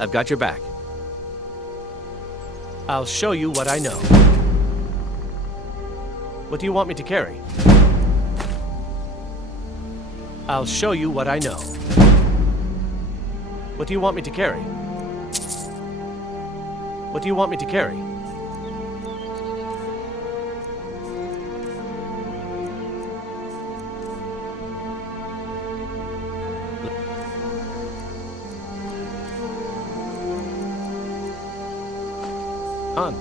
I've got your back. I'll show you what I know. What do you want me to carry? I'll show you what I know. What do you want me to carry? What do you want me to carry? On.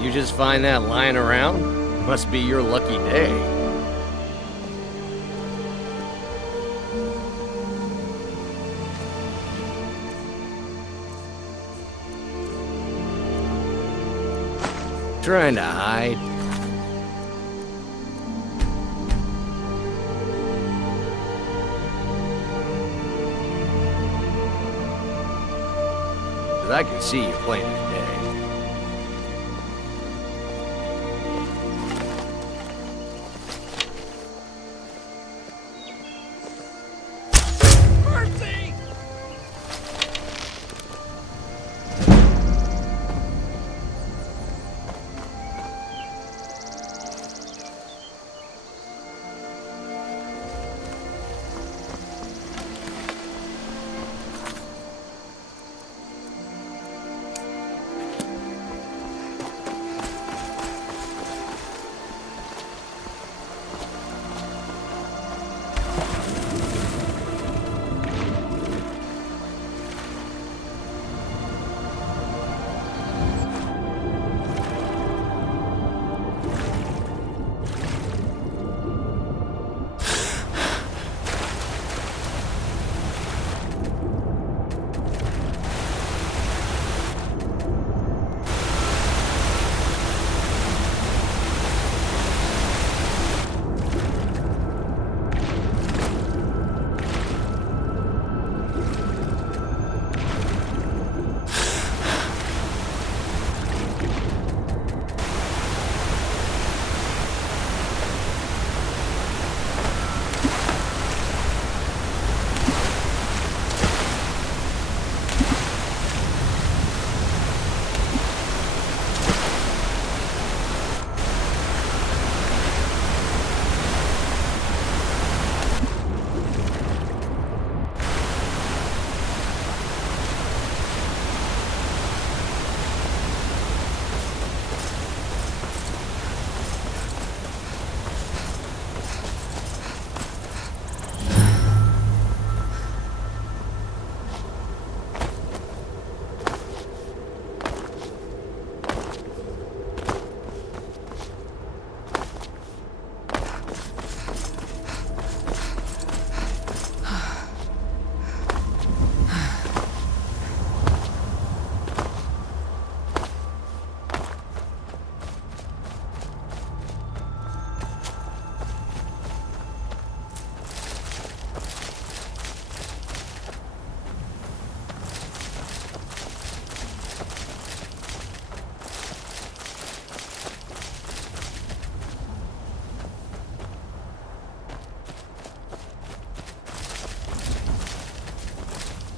You just find that lying around? Must be your lucky day. Trying to hide? Cause I can see you playing it dead.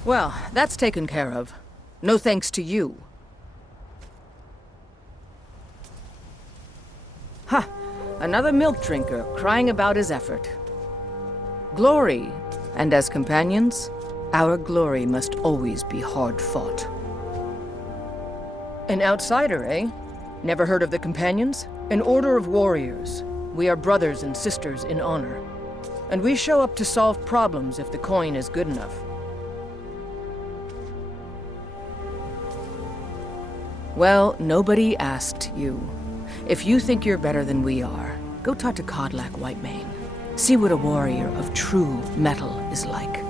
Well, that's taken care of. No thanks to you. Ha! Another milk drinker crying about his effort. Glory, and as companions, our glory must always be hard-fought. An outsider, eh? Never heard of the Companions? An order of warriors. We are brothers and sisters in honor. And we show up to solve problems if the coin is good enough. Well, nobody asked you. If you think you're better than we are, go talk to Koeal, Whitemane. See what a warrior of true metal is like.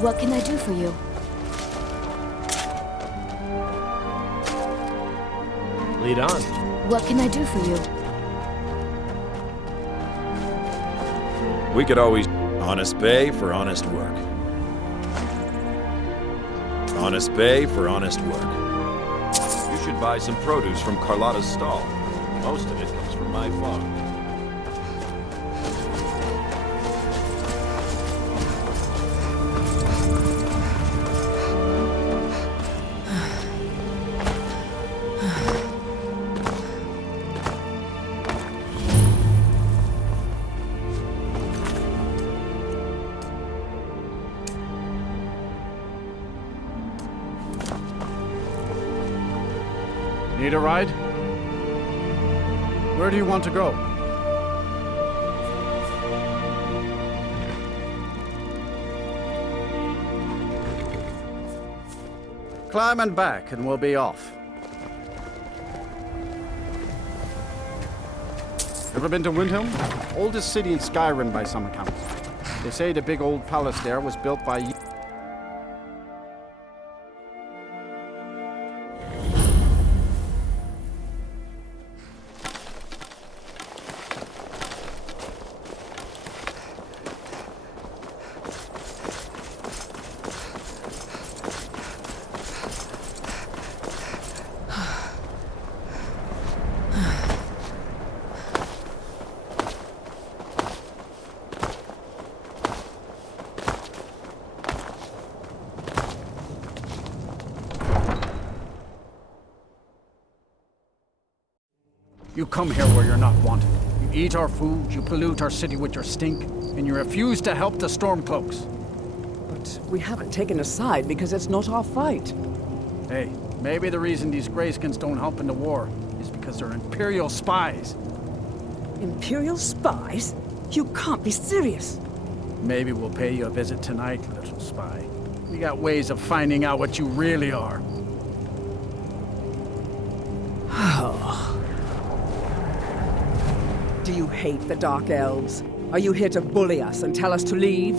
What can I do for you? Lead on. What can I do for you? We could always... Honest pay for honest work. Honest pay for honest work. You should buy some produce from Carlotta's stall. Most of it comes from my farm. Need a ride? Where do you want to go? Climb and back, and we'll be off. Ever been to Windhelm? Oldest city in Skyrim by some accounts. They say the big old palace there was built by... You come here where you're not wanted. You eat our food, you pollute our city with your stink, and you refuse to help the Stormcloaks. But we haven't taken a side because it's not our fight. Hey, maybe the reason these Greyskins don't help in the war is because they're Imperial spies. Imperial spies? You can't be serious. Maybe we'll pay you a visit tonight, little spy. We got ways of finding out what you really are. Do you hate the Dark Elves? Are you here to bully us and tell us to leave?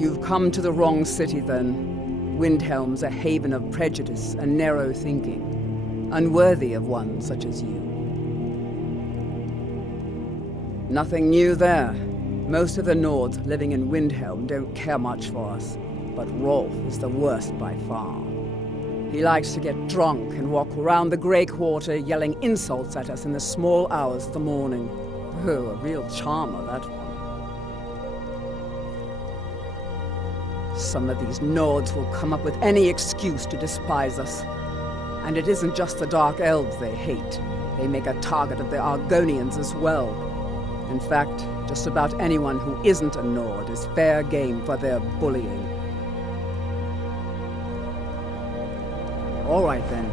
You've come to the wrong city, then. Windhelm's a haven of prejudice and narrow thinking, unworthy of one such as you. Nothing new there. Most of the Nords living in Windhelm don't care much for us, but Rolf is the worst by far. He likes to get drunk and walk around the Grey Quarter yelling insults at us in the small hours of the morning. Oh, a real charmer, that one. Some of these Nords will come up with any excuse to despise us. And it isn't just the Dark Elves they hate. They make a target of the Argonians as well. In fact, just about anyone who isn't a Nord is fair game for their bullying. All right, then.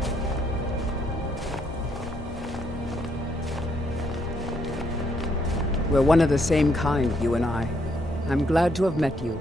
We're one of the same kind, you and I. I'm glad to have met you.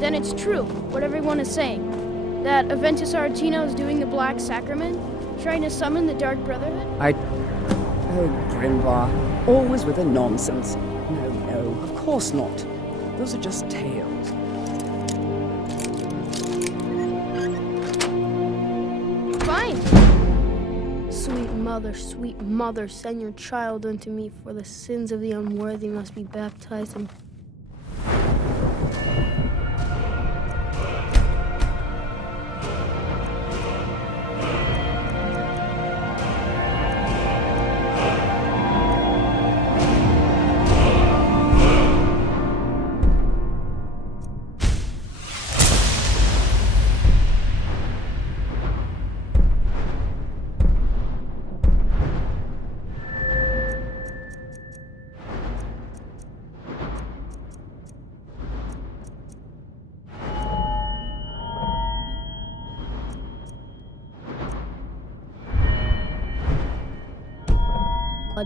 Then it's true, what everyone is saying. That Aventus Aretino is doing the Black Sacrament, trying to summon the Dark Brotherhood? Oh, Grimvar, always with the nonsense. No, of course not. Those are just tales. Fine. Sweet mother, send your child unto me, for the sins of the unworthy must be baptized in...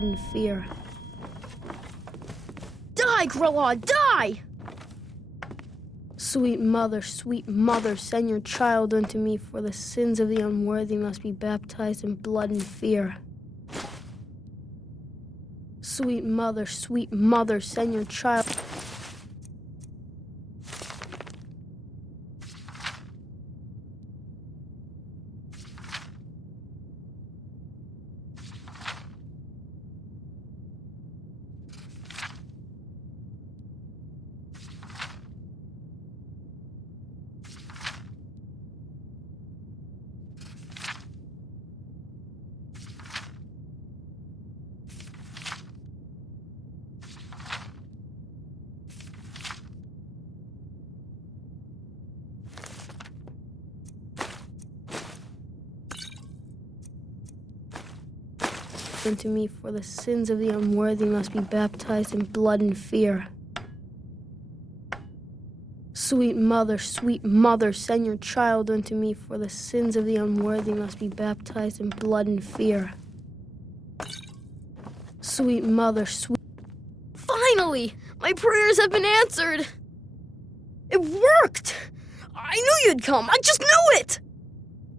and fear. Die, Koeal, die! Sweet mother, send your child unto me, for the sins of the unworthy must be baptized in blood and fear. Sweet mother, send your child. Unto me, for the sins of the unworthy must be baptized in blood and fear. Sweet mother, send your child unto me, for the sins of the unworthy must be baptized in blood and fear. Sweet mother, Finally! My prayers have been answered! It worked! I knew you'd come! I just knew it!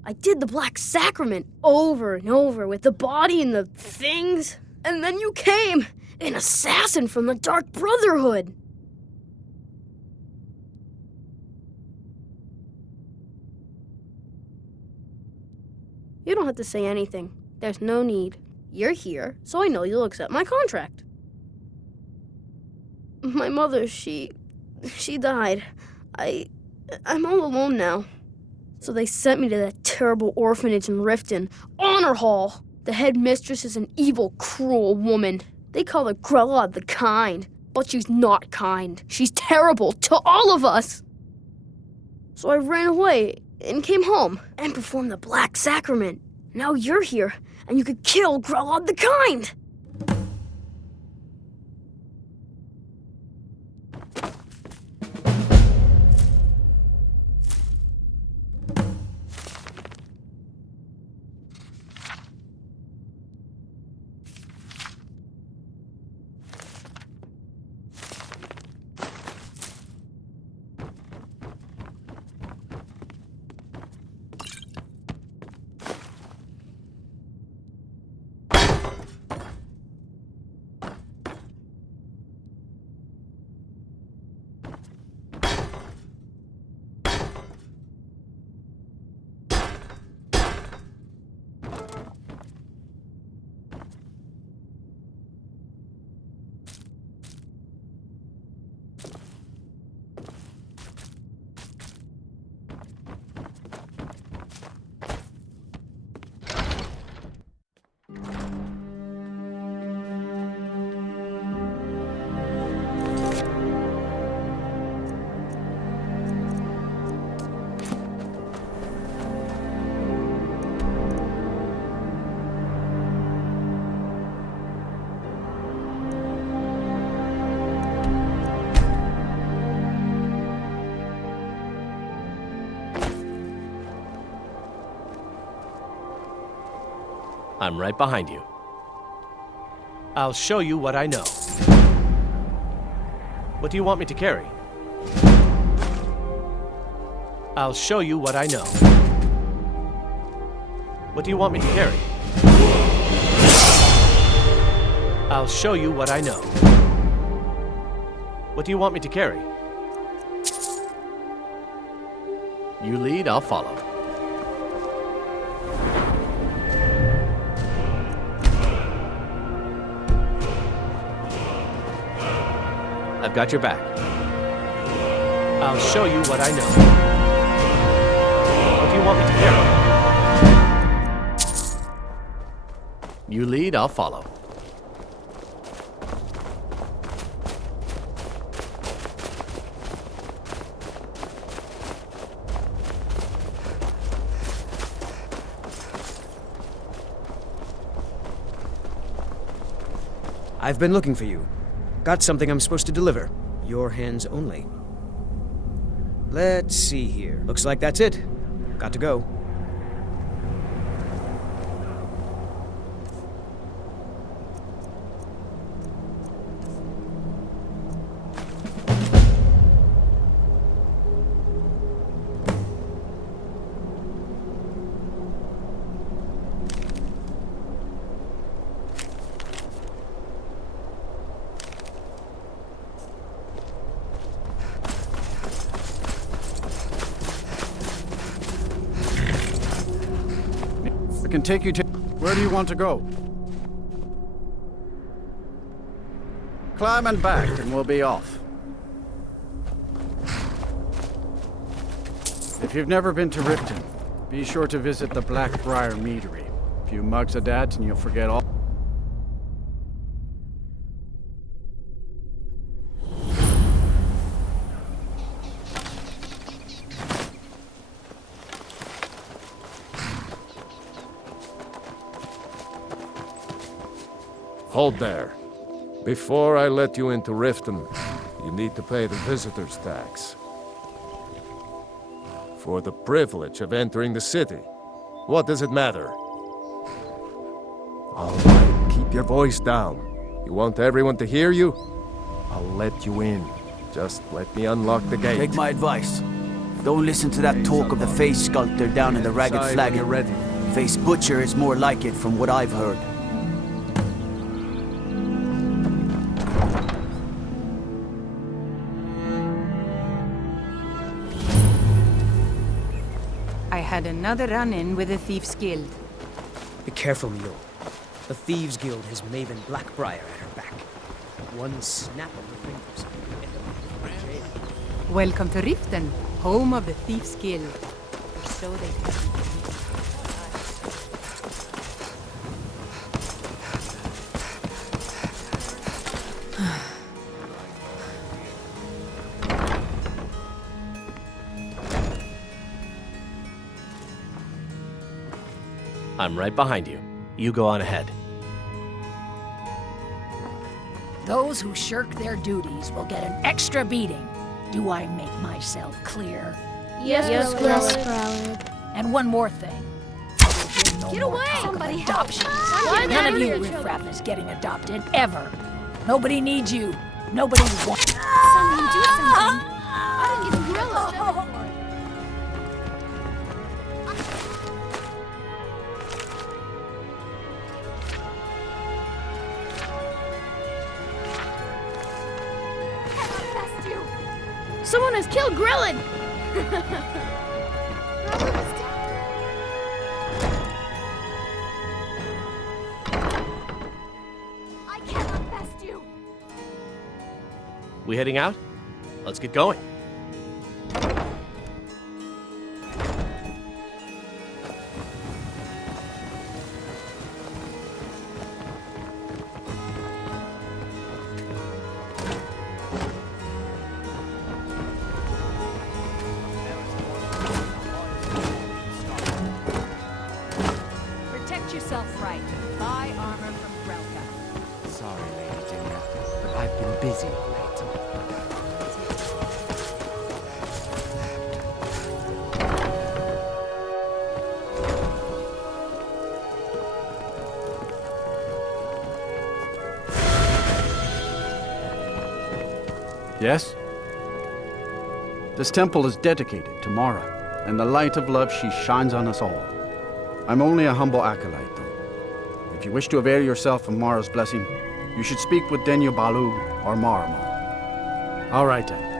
I did the Black Sacrament over and over with the body and the things. And then you came, an assassin from the Dark Brotherhood. You don't have to say anything. There's no need. You're here, so I know you'll accept my contract. My mother, she died. I'm all alone now. So they sent me to that terrible orphanage in Riften, Honor Hall. The headmistress is an evil, cruel woman. They call her Koeal the Kind, but she's not kind. She's terrible to all of us. So I ran away and came home and performed the Black Sacrament. Now you're here, and you could kill Koeal the Kind. I'm right behind you. I'll show you what I know. What do you want me to carry? I'll show you what I know. What do you want me to carry? I'll show you what I know. What do you want me to carry? You lead, I'll follow. I've got your back. I'll show you what I know. What do you want me to carry? You lead, I'll follow. I've been looking for you. Got something I'm supposed to deliver. Your hands only. Let's see here. Looks like that's it. Got to go. can take you to... Where do you want to go? Climb and back, and we'll be off. If you've never been to Riften, be sure to visit the Blackbriar Meadery. A few mugs of that, and you'll forget all... Hold there. Before I let you into Riften, you need to pay the visitor's tax. For the privilege of entering the city. What does it matter? All right, keep your voice down. You want everyone to hear you? I'll let you in. Just let me unlock the gate. Take my advice. Don't listen to that talk of the face sculptor down in the Ragged Flagon. You're ready. Face Butcher is more like it from what I've heard. I had another run-in with the Thieves' Guild. Be careful, Mule. The Thieves' Guild has Maven Blackbriar at her back. One snap of her fingers. and jail. Welcome to Riften, home of the Thieves' Guild. Or so they tell me. I'm right behind you. You go on ahead. Those who shirk their duties will get an extra beating. Do I make myself clear? Yes, Sprout. And one more thing. No Get more away! talk of Somebody help! adoptions. Why None of you never? riffraff is getting adopted, ever. Nobody needs you. Nobody wants... Someone do something. I didn't even realize. Someone has killed Grillin! I cannot best you! We heading out? Let's get going. Protect yourself right. Buy armor from Grelka. Sorry, Lady Junior, but I've been busy lately. Yes? This temple is dedicated to Mara, and the light of love she shines on us all. I'm only a humble acolyte, though. If you wish to avail yourself of Mara's blessing, you should speak with Denyo Balu or Maramo. All right, then.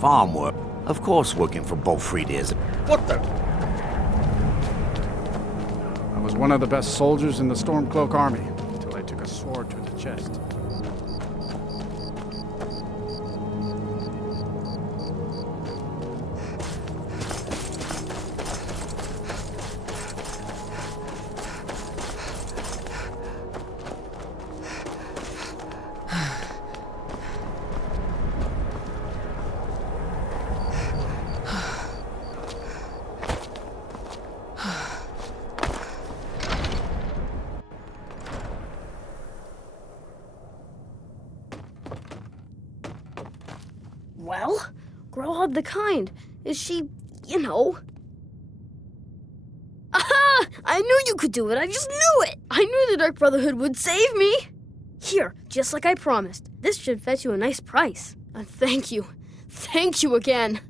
Farm work. Of course working for Bolfried is. What the? I was one of the best soldiers in the Stormcloak army, until I took a sword to the chest. Well, Grohad the Kind. Is she, you know... Aha! I knew you could do it. I just knew it. I knew the Dark Brotherhood would save me. Here, just like I promised. This should fetch you a nice price. And thank you. Thank you again.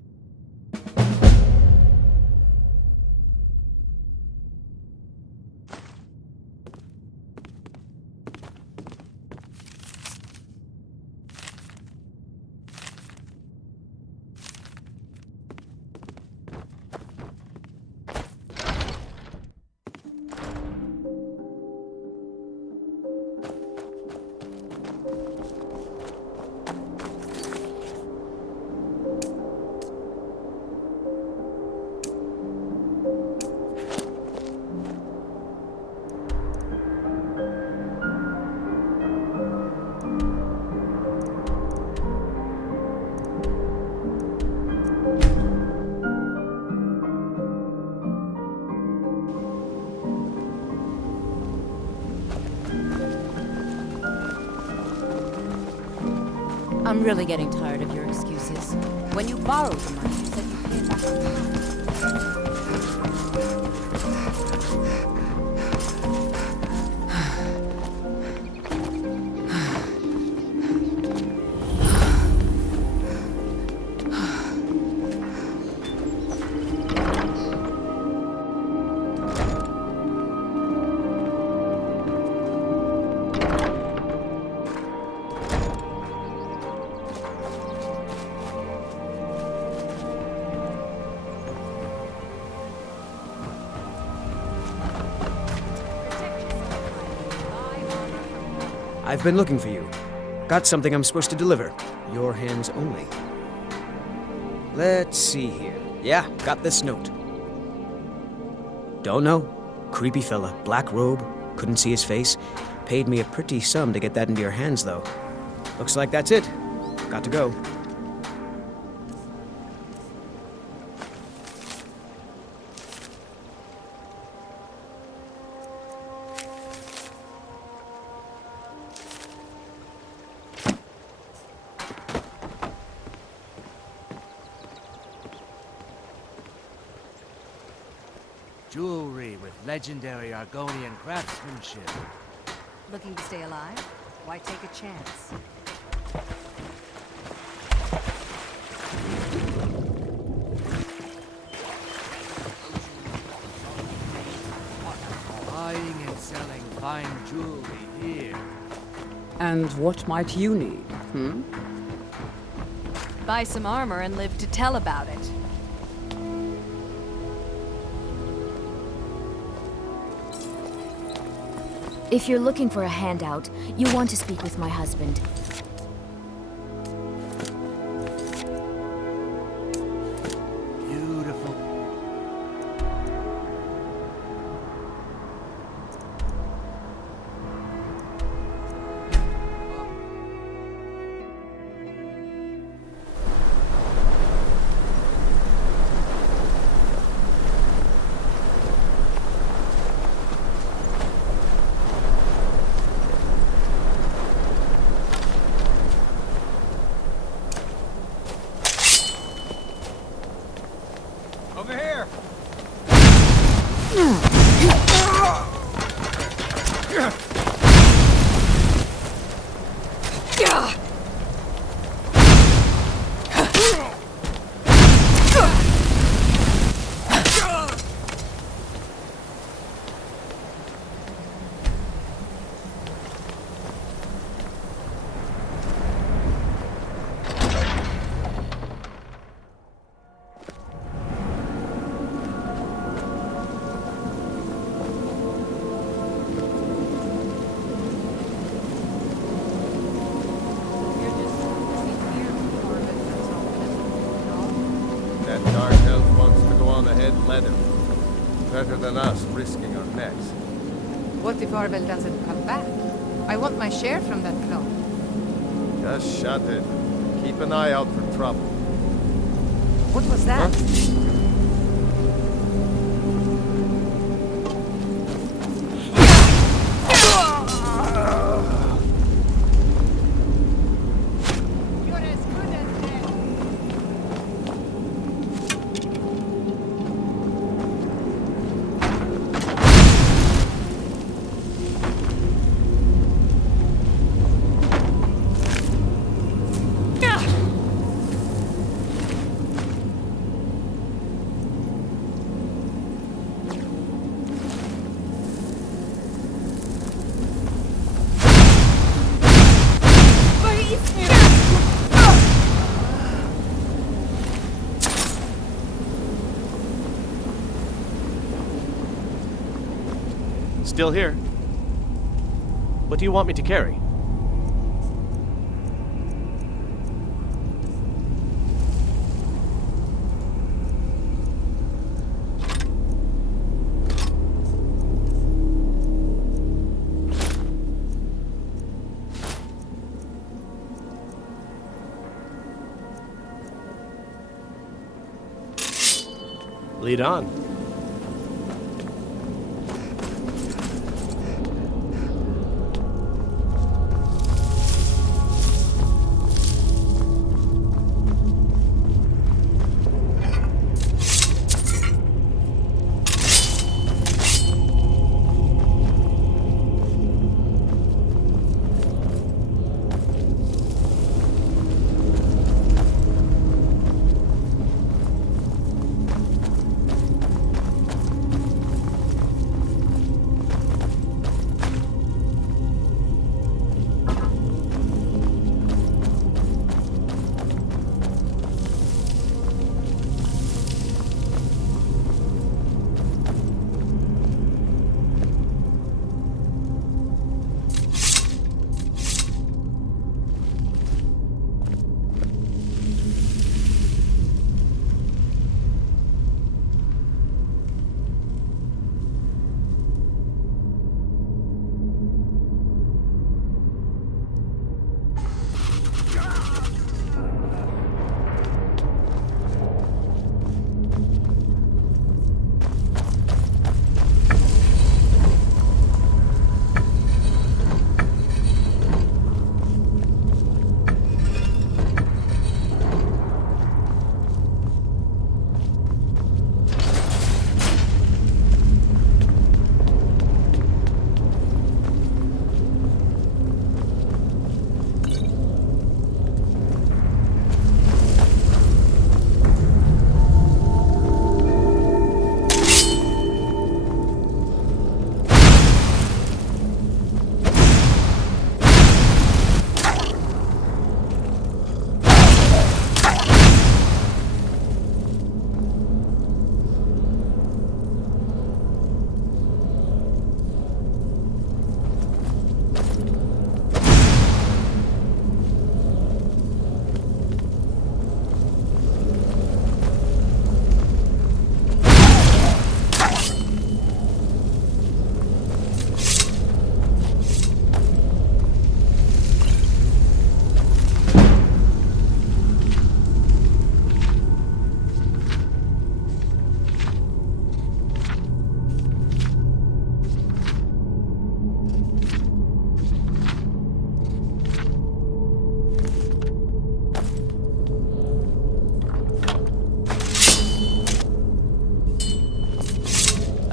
I'm really getting tired of your excuses. When you borrowed the money, you said you'd pay it back on time. I've been looking for you. Got something I'm supposed to deliver. Your hands only. Let's see here. Yeah, got this note. Don't know. Creepy fella, black robe, couldn't see his face. Paid me a pretty sum to get that into your hands, though. Looks like that's it. Got to go. Jewelry with legendary Argonian craftsmanship. Looking to stay alive? Why take a chance? Buying and selling fine jewelry here. And what might you need, Buy some armor and live to tell about it. If you're looking for a handout, you want to speak with my husband. Beautiful. that dark elf wants to go on ahead, let him. Better than us risking our necks. What if Arvel doesn't come back? I want my share from that cloth. Just shut it. Keep an eye out for trouble. What was that? Still here. What do you want me to carry? Lead on.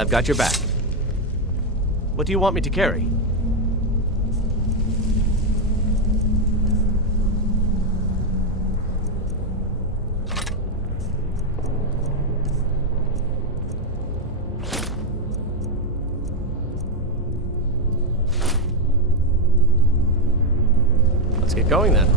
I've got your back. What do you want me to carry? Let's get going then.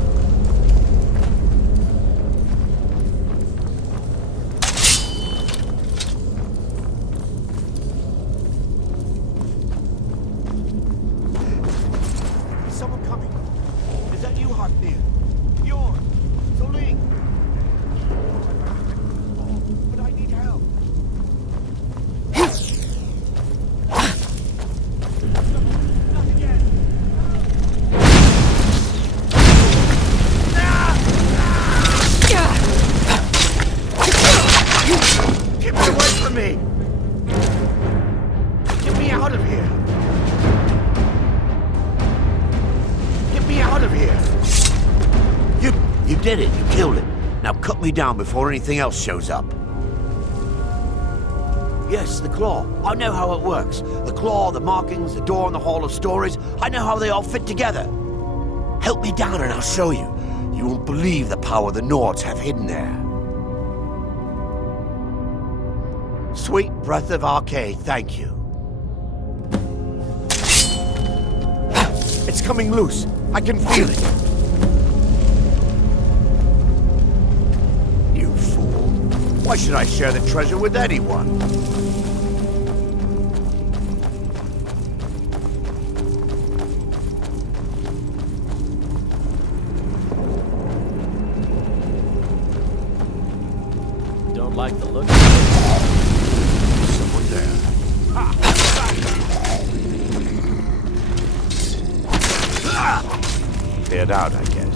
Now cut me down before anything else shows up. Yes, the claw. I know how it works. The claw, the markings, the door in the Hall of Stories. I know how they all fit together. Help me down and I'll show you. You won't believe the power the Nords have hidden there. Sweet breath of Arcade, thank you. It's coming loose. I can feel it. You fool. Why should I share the treasure with anyone? Don't like the look. Someone there. Cleared out, I guess.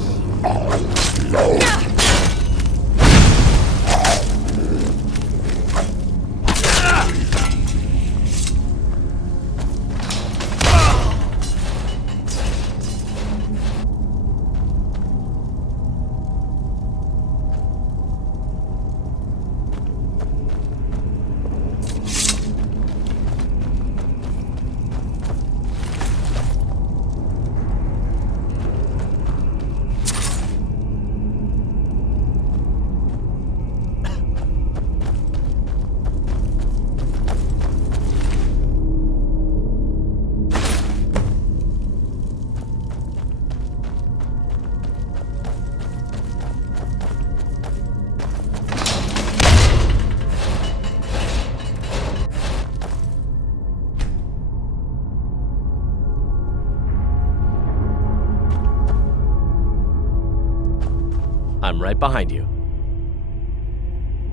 I'm right behind you.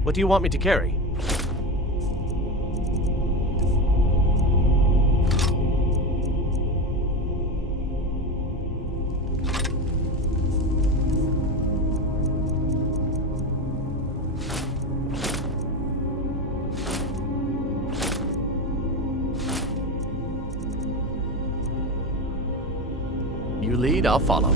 What do you want me to carry? You lead, I'll follow.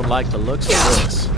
don't like the looks of this.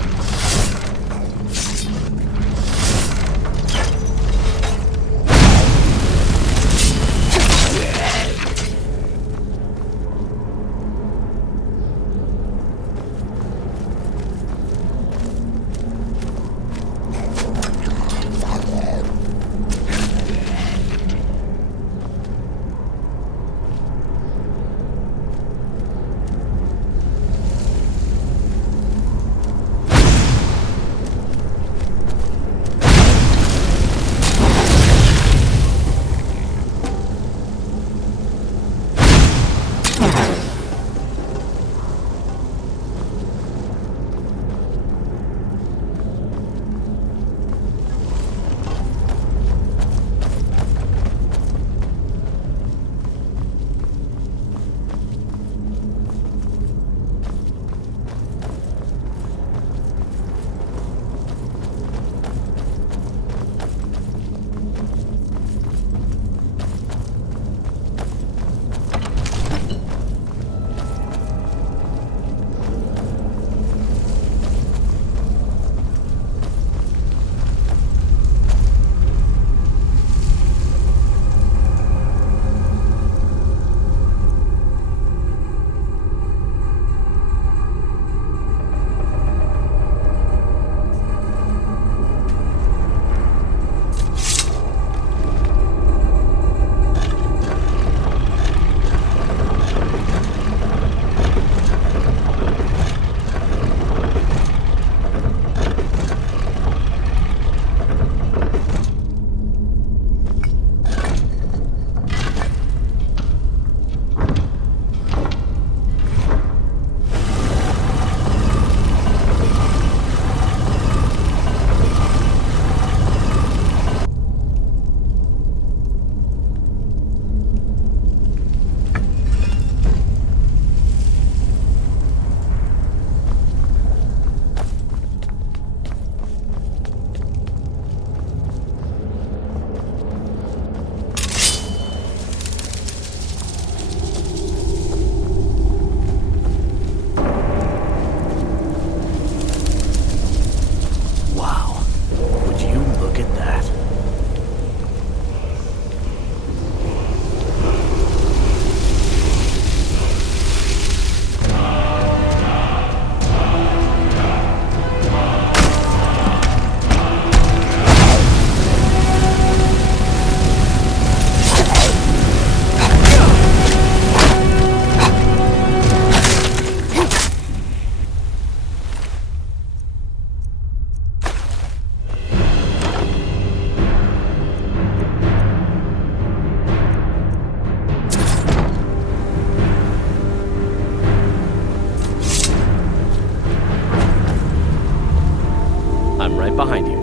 right behind you.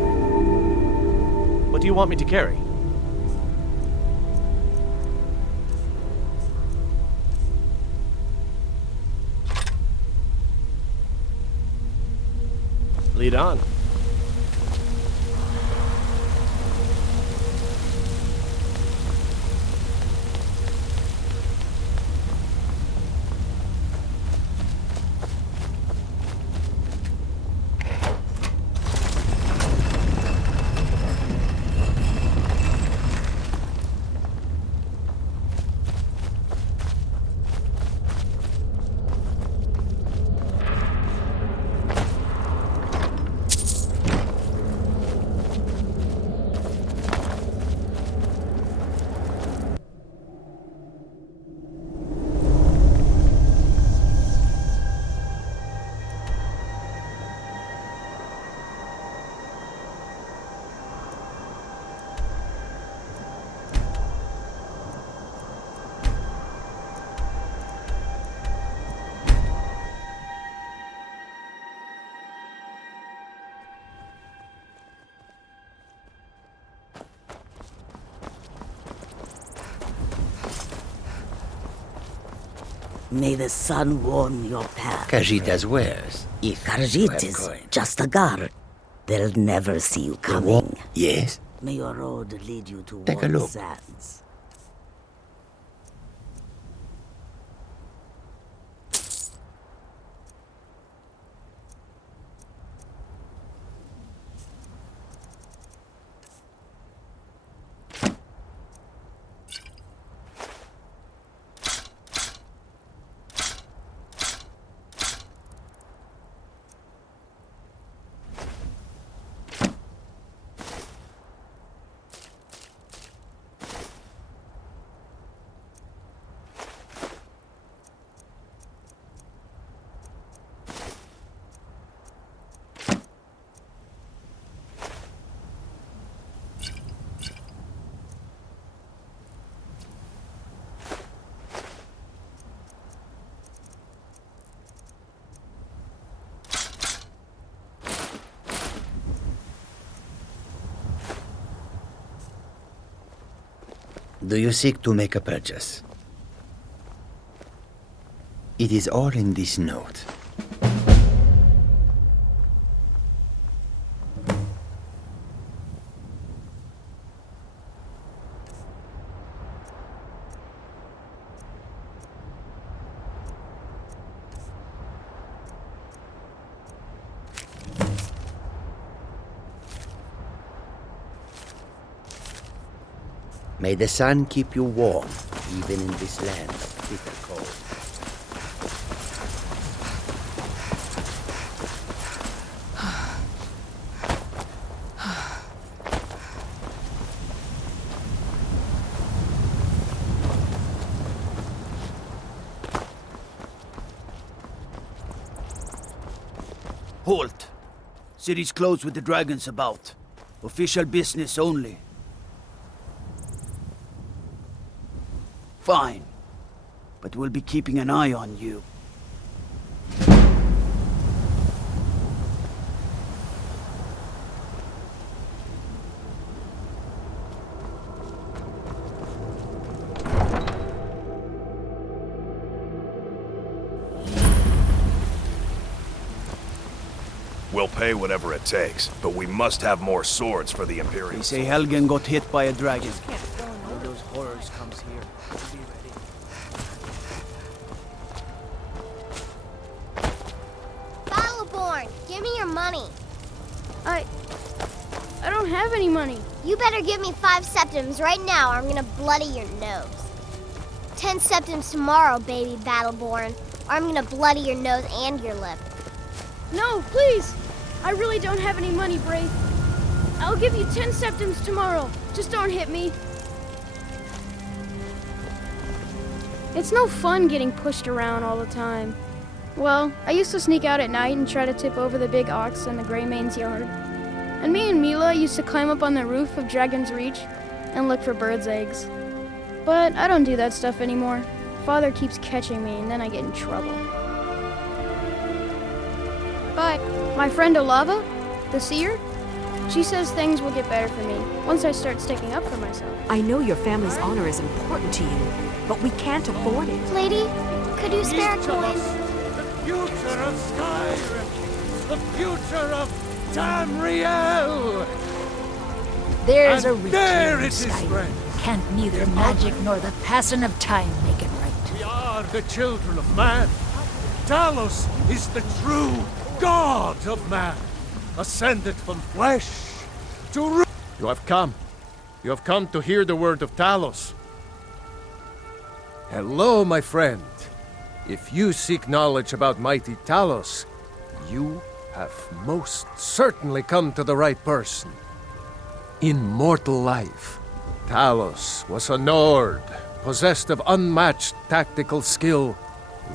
What do you want me to carry? Lead on. May the sun warm your path. Khajiit's wares. If Khajiit is just a guard. They'll never see you coming. Yes. May your road lead you to Take a warm look. sands. Do you seek to make a purchase? It is all in this note. May the sun keep you warm, even in this land of bitter cold. Halt! City's closed with the dragons about. Official business only. Fine. But we'll be keeping an eye on you. We'll pay whatever it takes, but we must have more swords for the Imperial. They say Helgen got hit by a dragon. One of those horrors comes here. We'll be ready. Battleborn, give me your money. I don't have any money. You better give me 5 septims right now or I'm gonna bloody your nose. 10 septims tomorrow, baby Battleborn, or I'm gonna bloody your nose and your lip. No, please! I really don't have any money, Brave. I'll give you 10 septims tomorrow. Just don't hit me. It's no fun getting pushed around all the time. Well, I used to sneak out at night and try to tip over the big ox in the Greymane's yard. And me and Mila used to climb up on the roof of Dragon's Reach and look for birds' eggs. But I don't do that stuff anymore. Father keeps catching me and then I get in trouble. But my friend Olava, the seer, she says things will get better for me once I start sticking up for myself. I know your family's honor is important to you, but we can't afford it. Lady, could you spare a coin? The future of Skyrim! The future of Tamriel! There's And a reach there here in it is, Skyrim. friend. Can't neither magic nor the passing of time make it right. We are the children of man. Talos is the true God of man, ascended from flesh to You have come. You have come to hear the word of Talos. Hello, my friend. If you seek knowledge about mighty Talos, you have most certainly come to the right person. In mortal life, Talos was a Nord, possessed of unmatched tactical skill,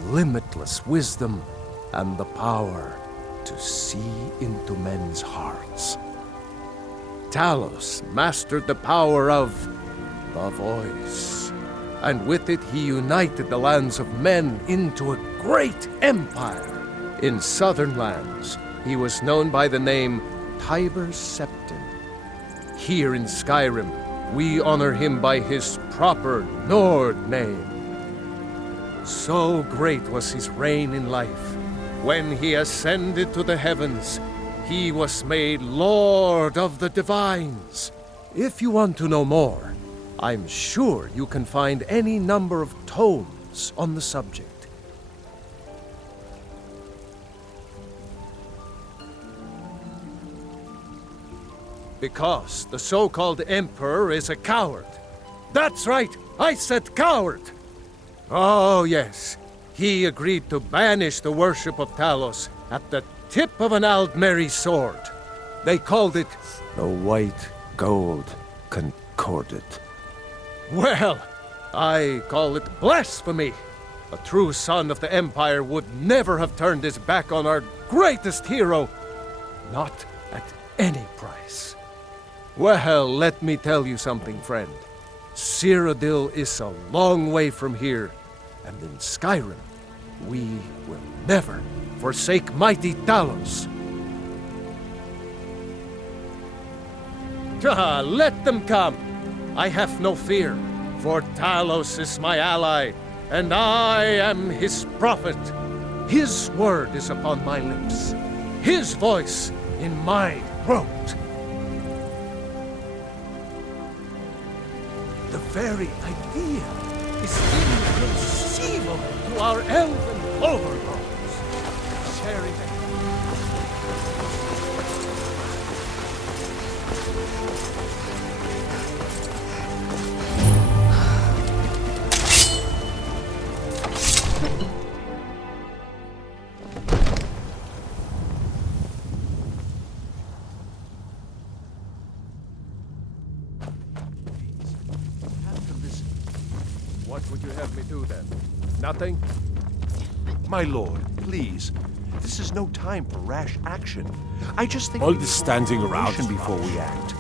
limitless wisdom, and the power to see into men's hearts. Talos mastered the power of the voice, and with it he united the lands of men into a great empire. In southern lands, he was known by the name Tiber Septim. Here in Skyrim, we honor him by his proper Nord name. So great was his reign in life. When he ascended to the heavens, he was made Lord of the Divines. If you want to know more, I'm sure you can find any number of tomes on the subject. Because the so-called Emperor is a coward. That's right, I said coward! Oh yes, he agreed to banish the worship of Talos at the tip of an Aldmeri sword. They called it the White Gold Concordat. Well, I call it blasphemy. A true son of the Empire would never have turned his back on our greatest hero. Not at any price. Well, let me tell you something, friend. Cyrodiil is a long way from here, and in Skyrim, we will never forsake mighty Talos. Let them come. I have no fear, For Talos is my ally, and I am his prophet. His word is upon my lips, his voice in my throat. The very idea is inconceivable to our elven overlords. Sharing What would you have me do then? Nothing? My lord, please. This is no time for rash action. I just think... All this standing around before we act.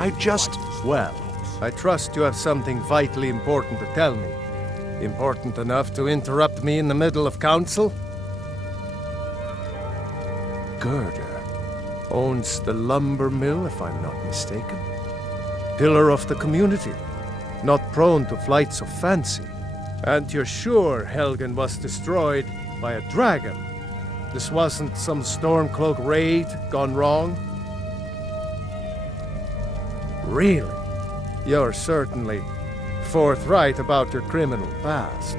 I just... Well, I trust you have something vitally important to tell me. Important enough to interrupt me in the middle of council? Gerda owns the lumber mill, if I'm not mistaken. Pillar of the community. Not prone to flights of fancy. And you're sure Helgen was destroyed by a dragon? This wasn't some Stormcloak raid gone wrong? Really? You're certainly forthright about your criminal past.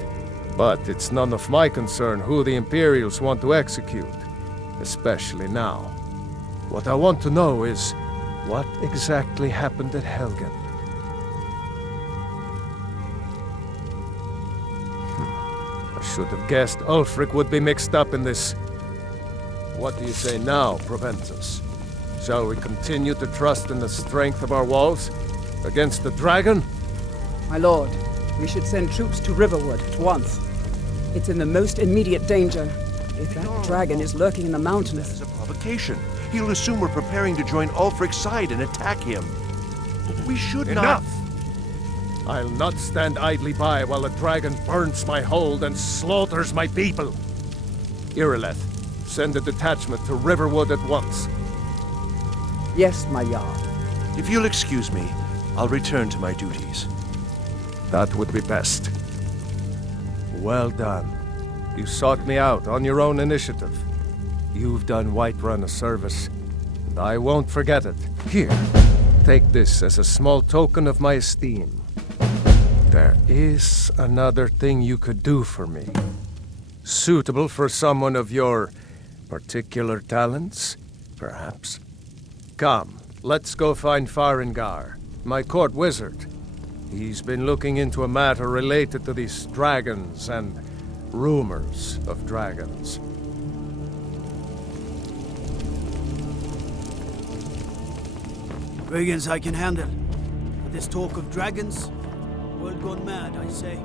But it's none of my concern who the Imperials want to execute, especially now. What I want to know is, what exactly happened at Helgen? I should have guessed Ulfric would be mixed up in this. What do you say now, Proventus? Shall we continue to trust in the strength of our walls against the dragon? My lord, we should send troops to Riverwood at once. It's in the most immediate danger. If that dragon is lurking in the mountains... That is a provocation. He'll assume we're preparing to join Ulfric's side and attack him. We should Enough! I'll not stand idly by while the dragon burns my hold and slaughters my people. Irileth, send a detachment to Riverwood at once. Yes, my Jarl. If you'll excuse me, I'll return to my duties. That would be best. Well done. You sought me out on your own initiative. You've done Whiterun a service, and I won't forget it. Here, take this as a small token of my esteem. There is another thing you could do for me. Suitable for someone of your particular talents, perhaps. Come, let's go find Farengar, my court wizard. He's been looking into a matter related to these dragons and rumors of dragons. Dragons I can handle. But this talk of dragons, world gone mad, I say.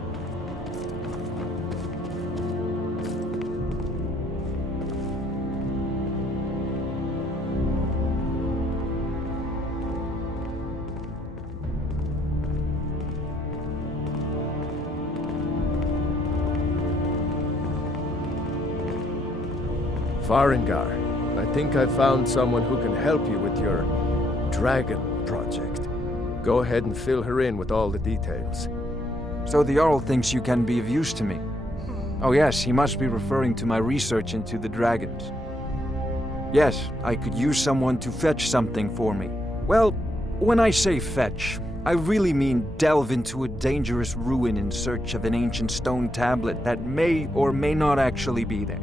Farengar, I think I found someone who can help you with your dragon project. Go ahead and fill her in with all the details. So the Jarl thinks you can be of use to me. Oh yes, he must be referring to my research into the dragons. Yes, I could use someone to fetch something for me. Well, when I say fetch, I really mean delve into a dangerous ruin in search of an ancient stone tablet that may or may not actually be there.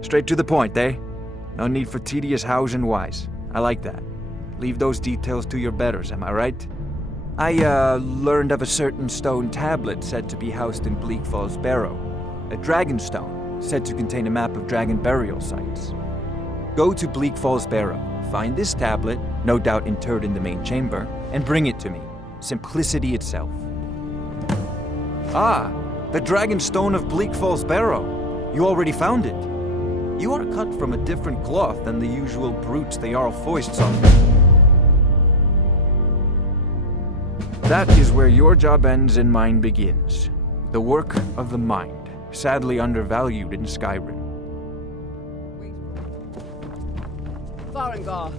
Straight to the point, eh? No need for tedious hows and whys. I like that. Leave those details to your betters, am I right? I, learned of a certain stone tablet said to be housed in Bleak Falls Barrow. A dragon stone, said to contain a map of dragon burial sites. Go to Bleak Falls Barrow, find this tablet, no doubt interred in the main chamber, and bring it to me. Simplicity itself. Ah, the dragon stone of Bleak Falls Barrow. You already found it. You are cut from a different cloth than the usual brutes the Jarl foists on. That is where your job ends and mine begins. The work of the mind, sadly undervalued in Skyrim. Farengar.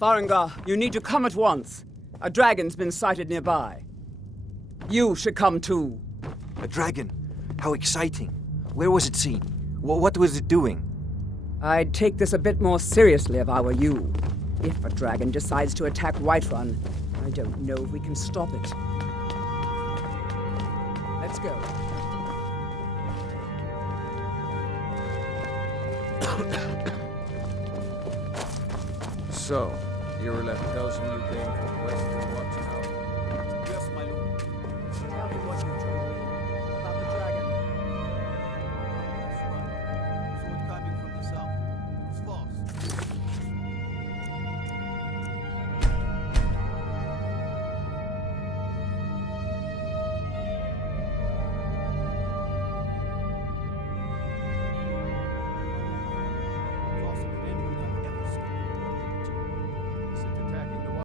Farengar, you need to come at once. A dragon's been sighted nearby. You should come too. A dragon? How exciting. Where was it seen? What was it doing? I'd take this a bit more seriously if I were you. If a dragon decides to attack Whiterun, I don't know if we can stop it. Let's go. So, Irileth tells me you came from Western Watchtower.